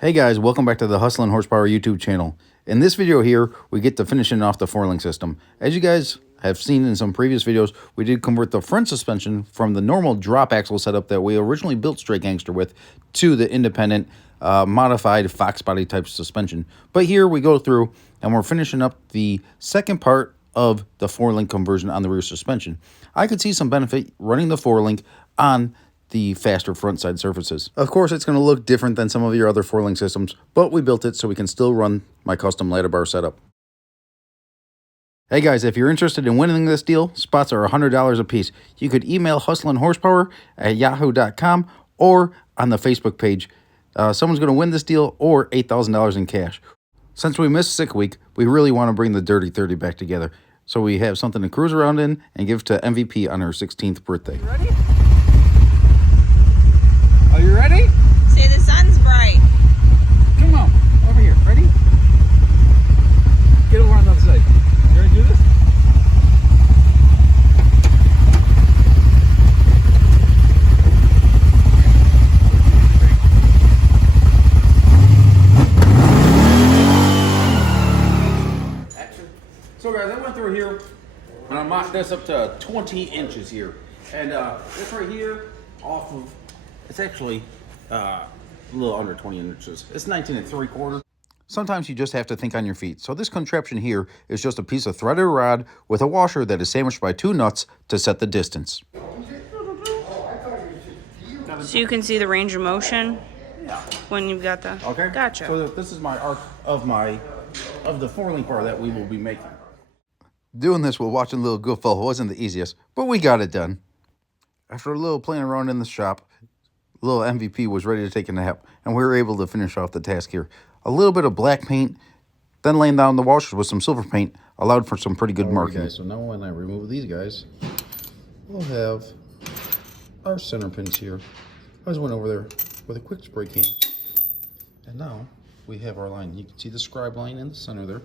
Hey guys, welcome back to the Hustlin' Horsepower YouTube channel. In this video here, we get to finishing off the four-link system. As you guys have seen in some previous videos, we did convert the front suspension from the normal drop axle setup that we originally built Straight Gangster with to the independent modified Fox body type suspension. But here we go through and we're finishing up the second part of the four-link conversion on the rear suspension. I could see some benefit running the four-link on the faster front side surfaces. Of course, it's going to look different than some of your other four-link systems, but we built it so we can still run my custom ladder bar setup. Hey guys, if you're interested in winning this deal, spots are $100 a piece. You could email hustlinhorsepower@yahoo.com or on the Facebook page. Someone's going to win this deal or $8,000 in cash. Since we missed Sick Week, we really want to bring the Dirty 30 back together, so we have something to cruise around in and give to MVP on her 16th birthday. You ready? Are you ready? Say the sun's bright. Come on, over here. Ready? Get over on the other side. You ready to do this? So guys, I went through here and I mocked this up to 20 inches here. And this right here off of, it's actually a little under 20 inches. It's 19 3/4. Sometimes you just have to think on your feet. So this contraption here is just a piece of threaded rod with a washer that is sandwiched by two nuts to set the distance. So you can see the range of motion when you've got the... Okay. Gotcha. So this is my arc of the four-link bar that we will be making. Doing this while watching Little Goodfellow wasn't the easiest, but we got it done. After a little playing around in the shop, little MVP was ready to take a nap, and we were able to finish off the task here. A little bit of black paint, then laying down the washers with some silver paint allowed for some pretty good marking. Guys, so now when I remove these guys, we'll have our center pins here. I just went over there with a quick spray can, and now we have our line. You can see the scribe line in the center there.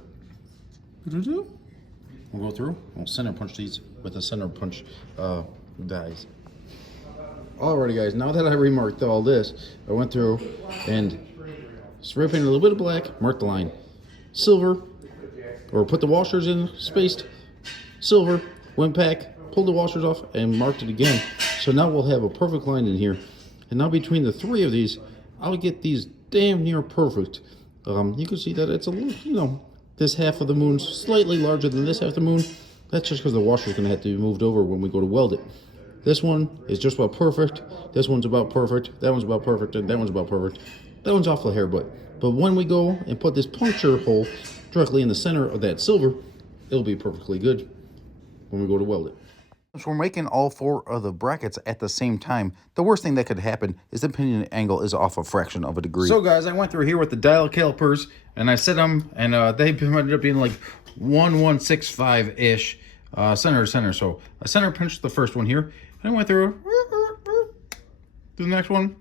We'll go through, we'll center punch these with a center punch dies. Alrighty guys, now that I remarked all this, I went through and spray painted a little bit of black, marked the line. Silver, or put the washers in spaced, silver, went back, pulled the washers off, and marked it again. So now we'll have a perfect line in here. And now between the three of these, I'll get these damn near perfect. You can see that it's a little, this half of the moon's slightly larger than this half of the moon. That's just because the washer's going to have to be moved over when we go to weld it. This one is just about perfect. This one's about perfect. That one's about perfect. And that one's about perfect. That one's off the hair butt. But when we go and put this puncture hole directly in the center of that silver, it'll be perfectly good when we go to weld it. Since we're making all four of the brackets at the same time, the worst thing that could happen is the pinion angle is off a fraction of a degree. So guys, I went through here with the dial calipers and I set them, and they ended up being like 1165-ish center to center. So I center pinched the first one here, and I went through the next one,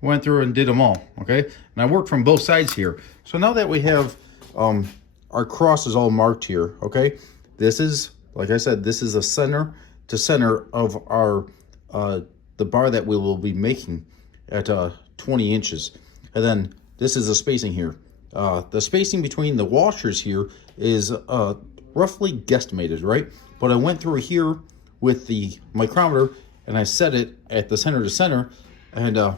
went through and did them all, okay? And I worked from both sides here. So now that we have our crosses all marked here, okay? This is, like I said, this is a center to center of our the bar that we will be making at 20 inches. And then this is the spacing here. The spacing between the washers here is roughly guesstimated, right? But I went through here with the micrometer and I set it at the center to center, and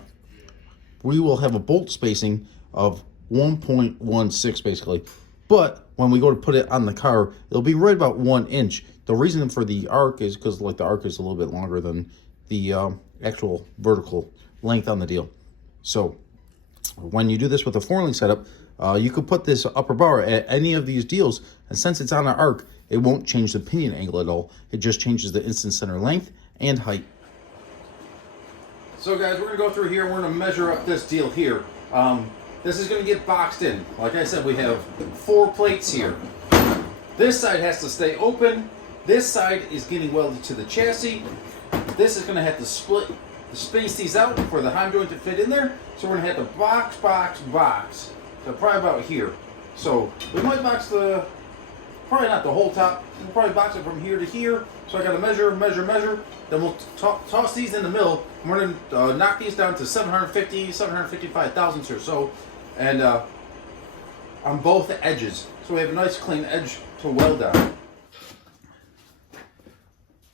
we will have a bolt spacing of 1.16 basically. But when we go to put it on the car, it'll be right about 1 inch. The reason for the arc is because the arc is a little bit longer than the actual vertical length on the deal. So when you do this with a four-link setup, you could put this upper bar at any of these deals, and since it's on an arc, it won't change the pinion angle at all. It just changes the instant center length and height. So guys, we're gonna go through here. We're gonna measure up this deal here. This is gonna get boxed in. Like I said, we have 4 plates here. This side has to stay open. This side is getting welded to the chassis. This is gonna have to space these out for the heim joint to fit in there. So we're gonna have to box. So probably about here. So we might box the probably not the whole top. We'll probably box it from here to here. So I got to measure. Then we'll toss these in the mill. And we're going to knock these down to 755 thousandths or so. And on both edges. So we have a nice clean edge to weld on.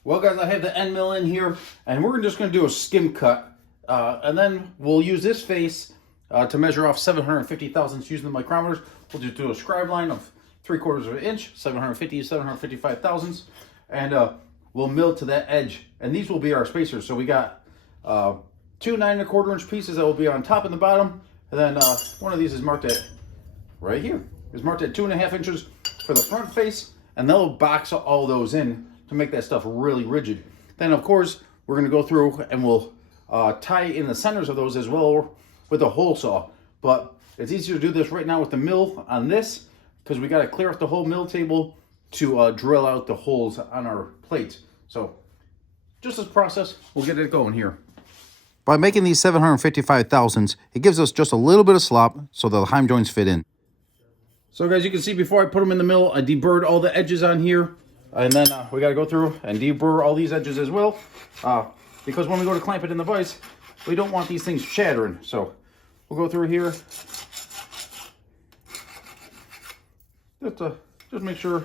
Well guys, I have the end mill in here. And we're just going to do a skim cut. And then we'll use this face to measure off 750 thousandths using the micrometers. We'll just do a scribe line of 3/4 of an inch, 755 thousandths, and we'll mill to that edge. And these will be our spacers. So we got 2 9¼ inch pieces that will be on top and the bottom, and then one of these is marked at right here. It's marked at 2.5 inches for the front face, and they'll box all those in to make that stuff really rigid. Then of course we're going to go through and we'll tie in the centers of those as well with a hole saw. But it's easier to do this right now with the mill on this, because we got to clear off the whole mill table to drill out the holes on our plates. So just this process, we'll get it going here. By making these 755 thousandths, it gives us just a little bit of slop so the heim joints fit in. So guys, you can see before I put them in the mill, I deburred all the edges on here. And then we got to go through and deburr all these edges as well. Because when we go to clamp it in the vise, we don't want these things shattering. So we'll go through here. Just make sure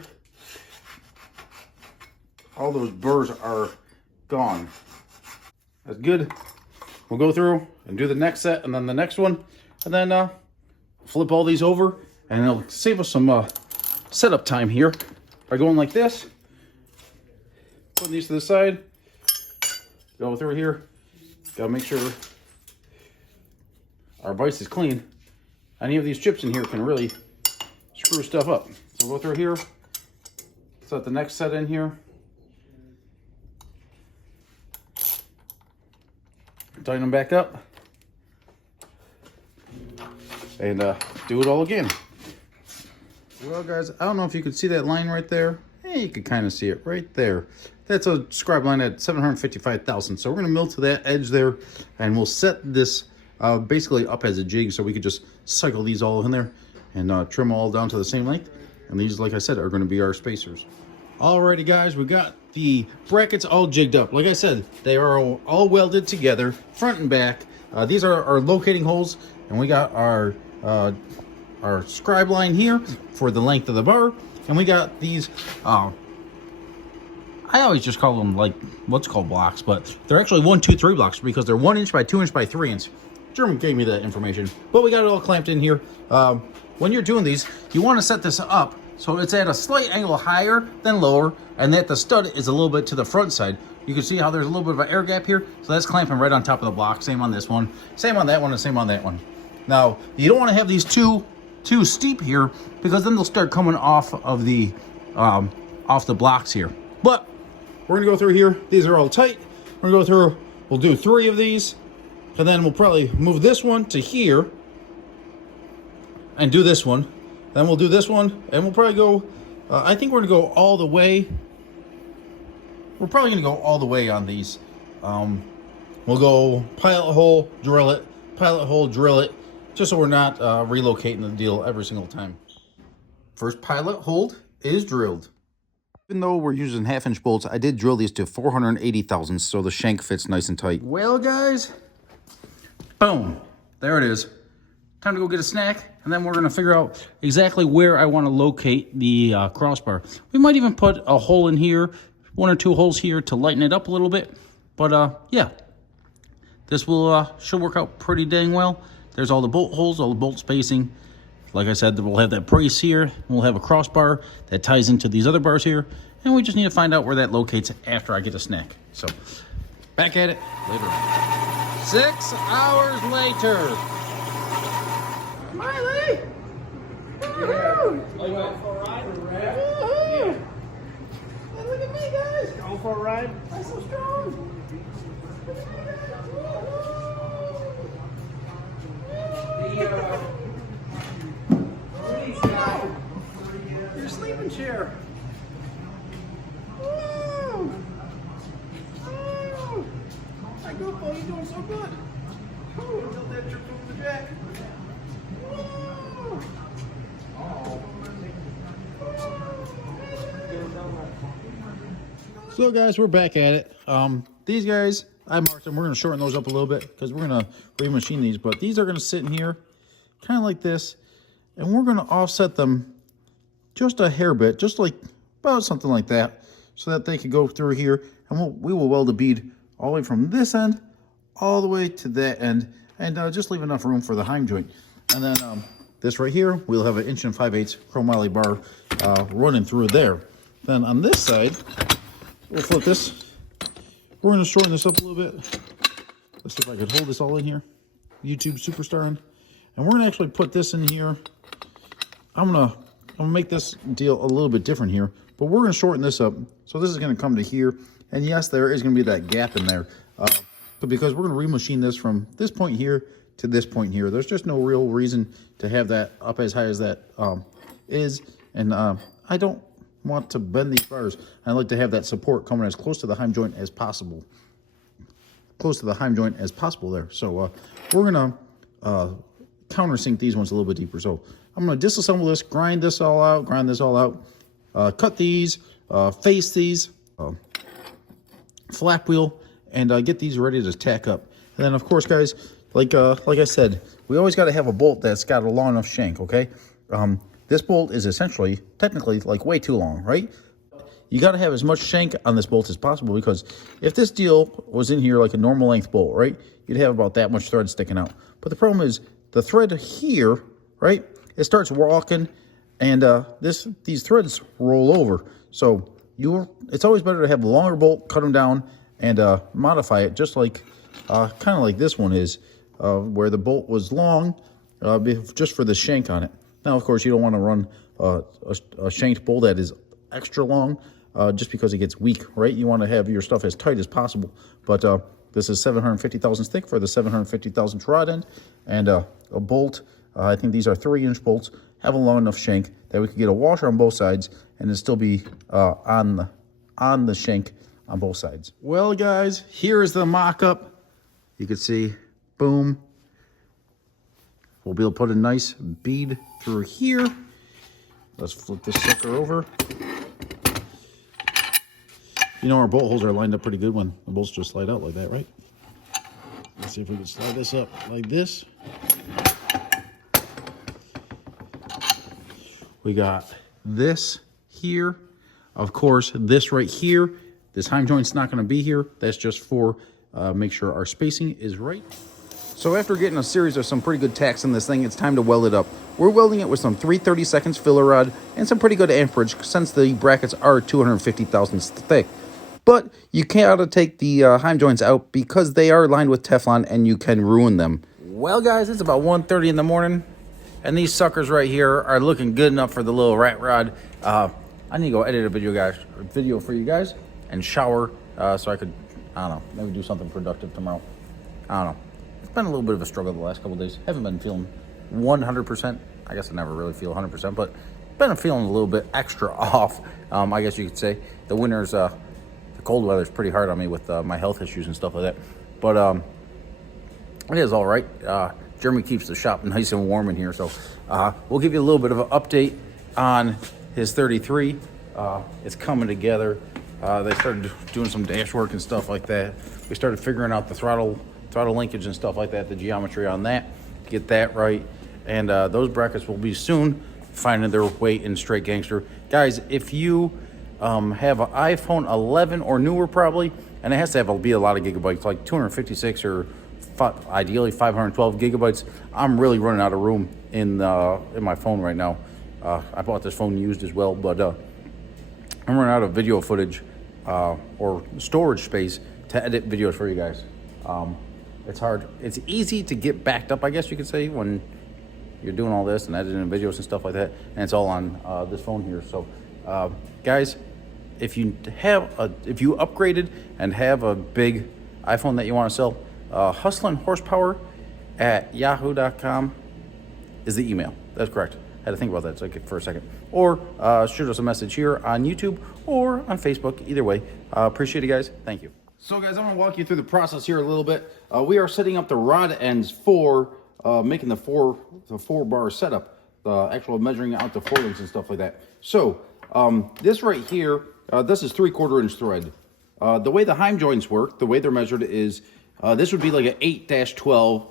all those burrs are gone. That's good. We'll go through and do the next set and then the next one. And then flip all these over. And it'll save us some setup time here by going like this. Putting these to the side. Go through here. Gotta make sure our vise is clean. Any of these chips in here can really screw stuff up. So we'll go through here. Set the next set in here. Tighten them back up. And do it all again. Well guys, I don't know if you can see that line right there. You can kind of see it right there. That's a scribe line at 755 thousandths. So we're going to mill to that edge there, and we'll set this basically up as a jig, so we could just cycle these all in there and trim all down to the same length. And these, like I said, are going to be our spacers. Alrighty guys, we got the brackets all jigged up. Like I said, they are all welded together, front and back. These are our locating holes, and we got our scribe line here for the length of the bar. And we got these, I always just call them like what's called blocks, but they're actually 1, 2, 3 blocks because they're 1 inch by 2 inch by 3 inch. German gave me that information, but we got it all clamped in here. When you're doing these, you want to set this up so it's at a slight angle higher than lower, and that the stud is a little bit to the front side. You can see how there's a little bit of an air gap here, so that's clamping right on top of the block. Same on this one, same on that one, and same on that one. Now, you don't want to have these too steep here, because then they'll start coming off of the blocks here. But we're gonna go through here. These are all tight. We're gonna go through. We'll do 3 of these, and then we'll probably move this one to here and do this one. Then we'll do this one, and we'll probably go. I think we're gonna go all the way. We're probably gonna go all the way on these. We'll go pilot hole, drill it, pilot hole, drill it, just so we're not relocating the deal every single time. First pilot hole is drilled. Even though we're using 1/2 inch bolts, I did drill these to 480 thousandths so the shank fits nice and tight. Well guys, boom, there it is. Time to go get a snack, and then we're gonna figure out exactly where I wanna locate the crossbar. We might even put a hole in here, 1 or 2 holes here to lighten it up a little bit. But yeah, this will should work out pretty dang well. There's all the bolt holes, all the bolt spacing. Like I said, we'll have that brace here. We'll have a crossbar that ties into these other bars here. And we just need to find out where that locates after I get a snack. So, back at it later. 6 hours later. Miley! Woo-hoo! Going for a ride? Woo-hoo! Hey, look at me, guys! Going for a ride? I'm so strong! Look at me, guys! Woo-hoo! Your sleeping chair. Woo! Woo! Hi, Goofball, you're doing so good. Woo! Tilt that trip over the jack. Woo! Oh. So guys, we're back at it. These guys, I marked them. We're going to shorten those up a little bit because we're going to remachine these. But these are going to sit in here, kind of like this. And we're going to offset them just a hair bit, just like about something like that, so that they can go through here. And we will weld the bead all the way from this end all the way to that end, and just leave enough room for the heim joint. And then this right here, we'll have an 1 5/8 chromoly bar running through there. Then on this side, we'll flip this. We're going to shorten this up a little bit. Let's see if I could hold this all in here. YouTube Superstar in. And we're going to actually put this in here. I'm gonna make this deal a little bit different here, but we're going to shorten this up. So this is going to come to here. And yes, there is going to be that gap in there. But because we're going to remachine this from this point here to this point here, there's just no real reason to have that up as high as that is. And I don't want to bend these bars. I like to have that support coming as close to the heim joint as possible. Close to the heim joint as possible there. So we're going to countersink these ones a little bit deeper. So I'm going to disassemble this, grind this all out, cut these, face these, flap wheel, and get these ready to tack up. And then, of course, guys, like I said, we always got to have a bolt that's got a long enough shank, okay? This bolt is essentially, technically, like way too long, right? You got to have as much shank on this bolt as possible, because if this deal was in here like a normal length bolt, right, you'd have about that much thread sticking out. But the problem is the thread here, right, it starts walking, and these threads roll over. So it's always better to have a longer bolt, cut them down, and modify it just like kind of like this one is, where the bolt was long, just for the shank on it. Now, of course, you don't want to run a shanked bolt that is extra long, just because it gets weak, right? You want to have your stuff as tight as possible. But this is 750 thousandths thick for the 750 thousandths rod end, and a bolt. I think these are 3-inch bolts. Have a long enough shank that we could get a washer on both sides, and it still be on the shank on both sides. Well, guys, here is the mock-up. You can see, boom. We'll be able to put a nice bead through here. Let's flip this sucker over. You know, our bolt holes are lined up pretty good when the bolts just slide out like that, right? Let's see if we can slide this up like this. We got this here. Of course, this right here, this heim joint's not going to be here. That's just for make sure our spacing is right. So after getting a series of some pretty good tacks in this thing, it's time to weld it up. We're welding it with some 3/32 filler rod and some pretty good amperage, since the brackets are 250 thousandths thick. But you can't take the heim joints out because they are lined with Teflon and you can ruin them. Well, guys, it's about 1:30 in the morning, and these suckers right here are looking good enough for the little rat rod. I need to go edit a video for you guys and shower, so I could, I don't know, maybe do something productive tomorrow. I don't know. It's been a little bit of a struggle the last couple of days. Haven't been feeling 100%. I guess I never really feel 100%, but been feeling a little bit extra off, I guess you could say. The winter's, the cold weather's pretty hard on me with my health issues and stuff like that. But it is all right. Jeremy keeps the shop nice and warm in here, so we'll give you a little bit of an update on his 33. It's coming together. They started doing some dash work and stuff like that. We started figuring out the throttle linkage and stuff like that, the geometry on that, get that right. And those brackets will be soon finding their way in Straight Gangster. Guys, if you have an iPhone 11 or newer probably, and it has to be a lot of gigabytes, like 256 or ideally 512 gigabytes. I'm really running out of room in my phone right now. I bought this phone used as well, but I'm running out of video footage or storage space to edit videos for you guys. It's hard. It's easy to get backed up, I guess you could say, when you're doing all this and editing videos and stuff like that, and it's all on this phone here. So, guys, if you upgraded and have a big iPhone that you want to sell, hustlinghorsepower@yahoo.com is the email. That's correct. I had to think about that for a second. Or shoot us a message here on YouTube or on Facebook. Either way, appreciate it, guys. Thank you. So, guys, I'm going to walk you through the process here a little bit. We are setting up the rod ends for making the four bar setup, the actual measuring out the 4 links and stuff like that. So, this right here, this is 3/4 inch thread. The way the Heim joints work, the way they're measured is, this would be like an 8-12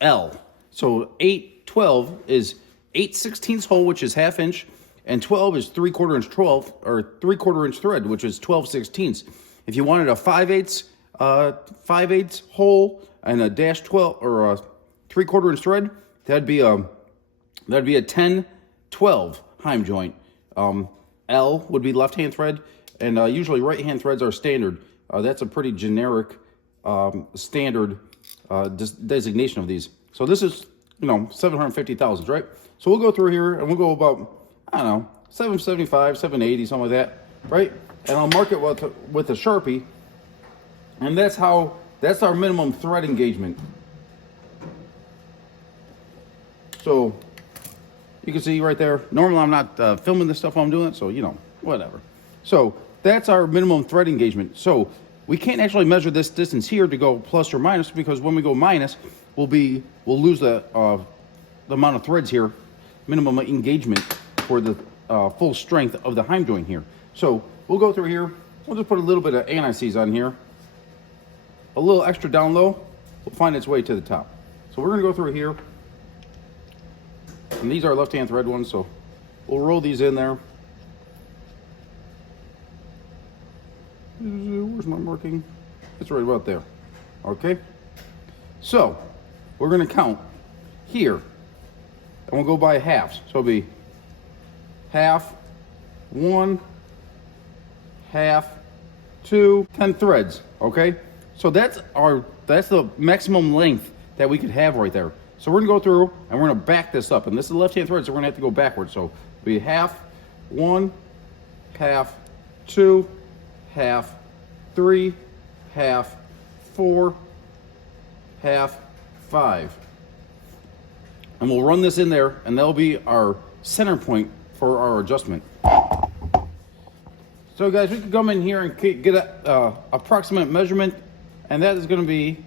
L. So 8-12 is 8/16 hole, which is 1/2 inch, and 12 is 3/4 inch 12, or 3/4 inch thread, which is 12/16. If you wanted a 5/8 hole and a -12 or a 3/4 inch thread, that'd be a 10-12 Heim joint. L would be left hand thread, and usually right hand threads are standard. That's a pretty generic standard designation of these. So this is, 750 thousandths, right? So we'll go through here and we'll go about, I don't know, 775, 780, something like that, right? And I'll mark it with a Sharpie, and that's our minimum thread engagement. So you can see right there. Normally I'm not filming this stuff while I'm doing it, so whatever. So that's our minimum thread engagement. So we can't actually measure this distance here to go plus or minus, because when we go minus, we'll lose the amount of threads here, minimum engagement for the full strength of the Heim joint here. So we'll go through here. We'll just put a little bit of anti-seize on here. A little extra down low will find its way to the top. So we're gonna go through here. And these are left-hand thread ones, so we'll roll these in there. Where's my marking? It's right about there. Okay? So, we're going to count here. And we'll go by halves. So it'll be half, 1, half, 2, 10 threads. Okay? So that's the maximum length that we could have right there. So we're gonna go through and we're gonna back this up. And this is the left-hand thread, so we're gonna have to go backwards. So it'll be half, 1, half, 2, half, 3, half, 4, half, 5. And we'll run this in there, and that'll be our center point for our adjustment. So guys, we can come in here and get a approximate measurement, and that is gonna be,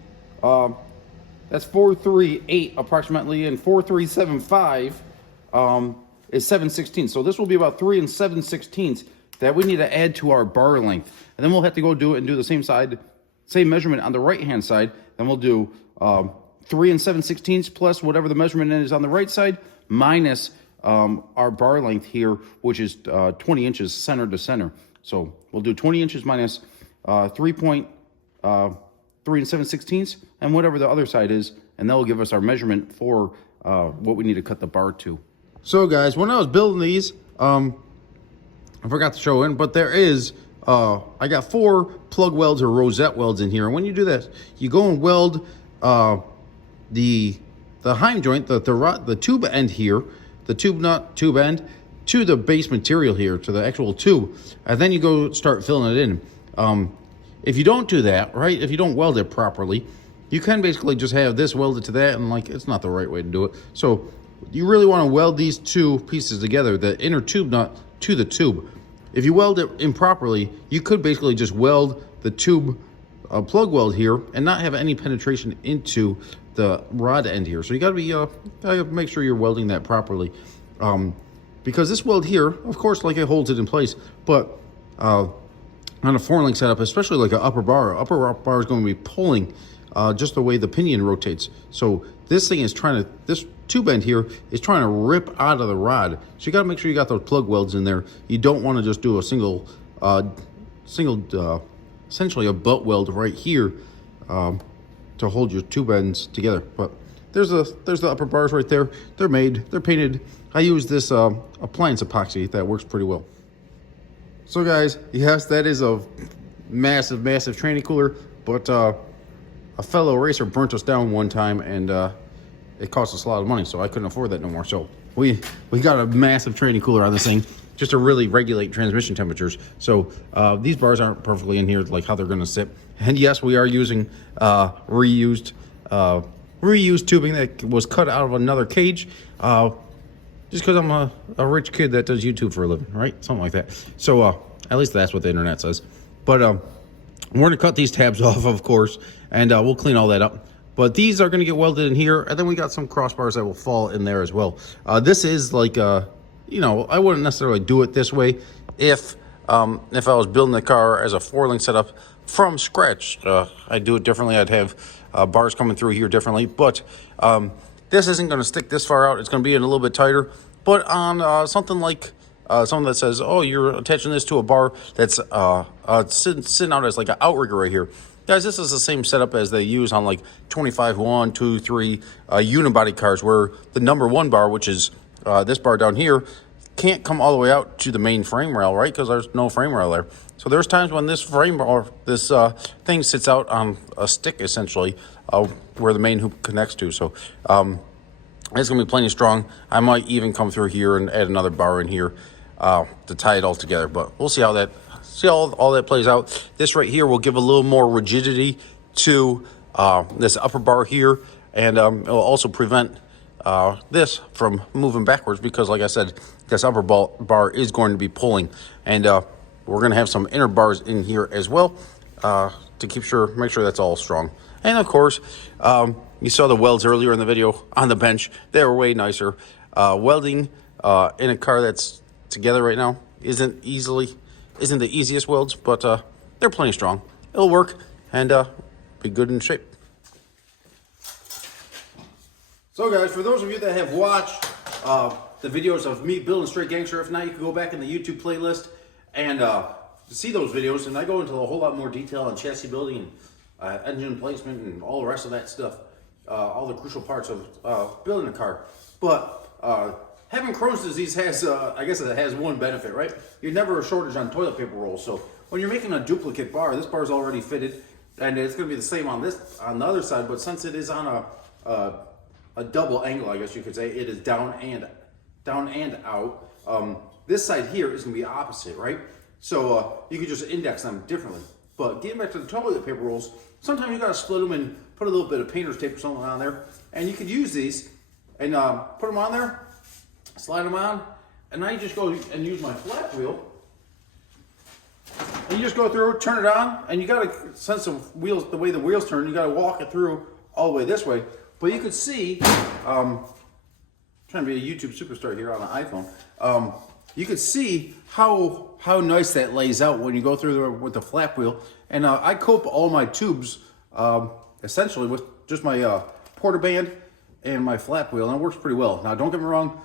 that's 438 approximately, and 4375 is 7/16. So this will be about 3 7/16 that we need to add to our bar length. And then we'll have to go do it and do the same measurement on the right hand side. Then we'll do 3 7/16 plus whatever the measurement is on the right side, minus our bar length here, which is 20 inches center to center. So we'll do 20 inches minus 3 7/16, and whatever the other side is, and that will give us our measurement for what we need to cut the bar to. So guys, when I was building these, I forgot to show in, but there is, I got 4 plug welds or rosette welds in here. And when you do that, you go and weld the Heim joint, the tube end here, the tube nut, tube end, to the base material here, to the actual tube. And then you go start filling it in. If you don't do that, right, if you don't weld it properly, you can basically just have this welded to that, and it's not the right way to do it. So you really want to weld these two pieces together, the inner tube nut to the tube. If you weld it improperly, you could basically just weld the tube plug weld here and not have any penetration into the rod end here. So you gotta make sure you're welding that properly. Because this weld here, of course, it holds it in place, but on a 4-link setup, especially like an upper bar is going to be pulling just the way the pinion rotates. So this tube end here is trying to rip out of the rod. So you got to make sure you got those plug welds in there. You don't want to just do a single, essentially a butt weld right here to hold your tube ends together. But there's the upper bars right there. They're painted. I use this appliance epoxy that works pretty well. So guys, yes, that is a massive, massive training cooler, but a fellow racer burnt us down one time, and it cost us a lot of money, so I couldn't afford that no more. So we got a massive training cooler on this thing just to really regulate transmission temperatures. So these bars aren't perfectly in here like how they're going to sit. And yes, we are using reused tubing that was cut out of another cage. Just because I'm a rich kid that does YouTube for a living, right? Something like that. So at least that's what the internet says. But we're going to cut these tabs off, of course, and we'll clean all that up. But these are going to get welded in here, and then we got some crossbars that will fall in there as well. This is I wouldn't necessarily do it this way if if I was building the car as a four-link setup from scratch. I'd do it differently. I'd have bars coming through here differently. But this isn't going to stick this far out. It's going to be a little bit tighter. But on something like something that says, oh, you're attaching this to a bar that's sitting out as like an outrigger right here. Guys, this is the same setup as they use on like 25, 1, 2, 3 unibody cars, where the number one bar, which is this bar down here, can't come all the way out to the main frame rail, right? Because there's no frame rail there. So there's times when this frame or this thing sits out on a stick, essentially, where the main hoop connects to. So it's going to be plenty strong. I might even come through here and add another bar in here to tie it all together. But we'll see how that all that plays out. This right here will give a little more rigidity to this upper bar here, and it will also prevent this from moving backwards, because like I said, this upper bar is going to be pulling, and we're going to have some inner bars in here as well to make sure that's all strong. And of course, you saw the welds earlier in the video on the bench. They were way nicer. Welding in a car that's together right now isn't the easiest welds, but they're plenty strong. It'll work and be good in shape. So guys, for those of you that have watched the videos of me building Straight Gangster, if not, you can go back in the YouTube playlist and see those videos, and I go into a whole lot more detail on chassis building and engine placement and all the rest of that stuff, all the crucial parts of building a car. But having Crohn's disease has, I guess it has one benefit, right? You're never a shortage on toilet paper rolls. So when you're making a duplicate bar, this bar is already fitted, and it's going to be the same on the other side. But since it is on a double angle, I guess you could say, it is down and out. This side here is going to be opposite, right? So you could just index them differently. But getting back to the toilet paper rolls, sometimes you got to split them and put a little bit of painter's tape or something on there, and you could use these and put them on there. Slide them on, and now you just go and use my flat wheel, and you just go through, turn it on, and you got to sense the wheels, the way the wheels turn. You got to walk it through all the way this way. But you could see, trying to be a YouTube superstar here on an iPhone. You could see how nice that lays out when you go through there with the flap wheel. And I cope all my tubes essentially with just my porter band and my flap wheel, and it works pretty well. Now, don't get me wrong.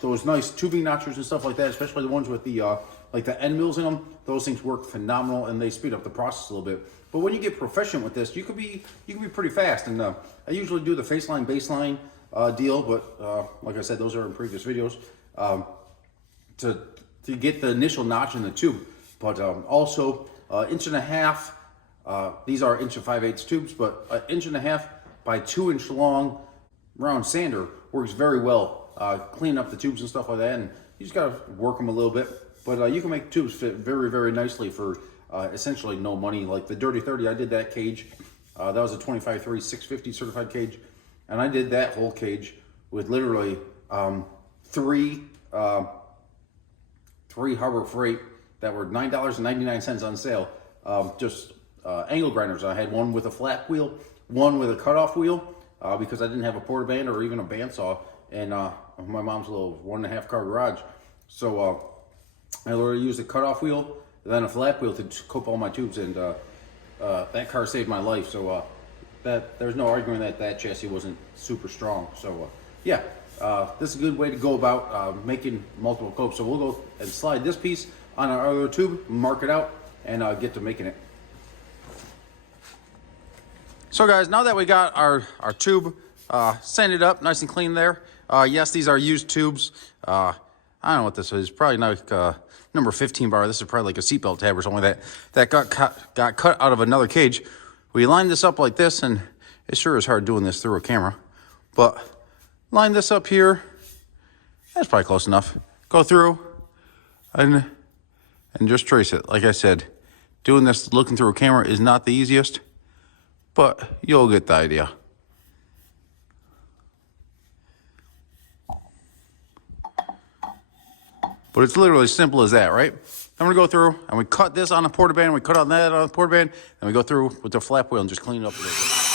Those nice tubing notchers and stuff like that, especially the ones with the like the end mills in them, those things work phenomenal, and they speed up the process a little bit. But when you get proficient with this, you can be pretty fast. And I usually do the faceline baseline deal, but like I said, those are in previous videos to get the initial notch in the tube. But also 1.5 inch. These are 1 5/8 tubes, but 1.5 inch by 2 inch long round sander works very well. Clean up the tubes and stuff like that, and you just gotta work them a little bit. But you can make tubes fit very, very nicely for essentially no money. Like the Dirty 30, I did that cage. That was a 25.3 650 certified cage, and I did that whole cage with literally three Harbor Freight that were $9.99 on sale. Just angle grinders. I had one with a flat wheel, one with a cutoff wheel, because I didn't have a porter band or even a bandsaw in my mom's little 1.5 car garage. So I literally used a cutoff wheel, then a flat wheel to cope all my tubes, and that car saved my life. So there's no arguing that chassis wasn't super strong. So yeah, this is a good way to go about making multiple copes. So we'll go and slide this piece on our other tube, mark it out, and get to making it. So guys, now that we got our tube sanded up nice and clean there, yes, these are used tubes. I don't know what this is, probably like number 15 bar. This is probably like a seatbelt tab or something like that got cut out of another cage. We line this up like this, and it sure is hard doing this through a camera, but line this up here. That's probably close enough. Go through and just trace it. Like I said, doing this looking through a camera is not the easiest, but you'll get the idea. But it's literally as simple as that, right? I'm gonna go through and we cut this on the porter band, we cut on that on the porter band, and we go through with the flap wheel and just clean it up a little bit.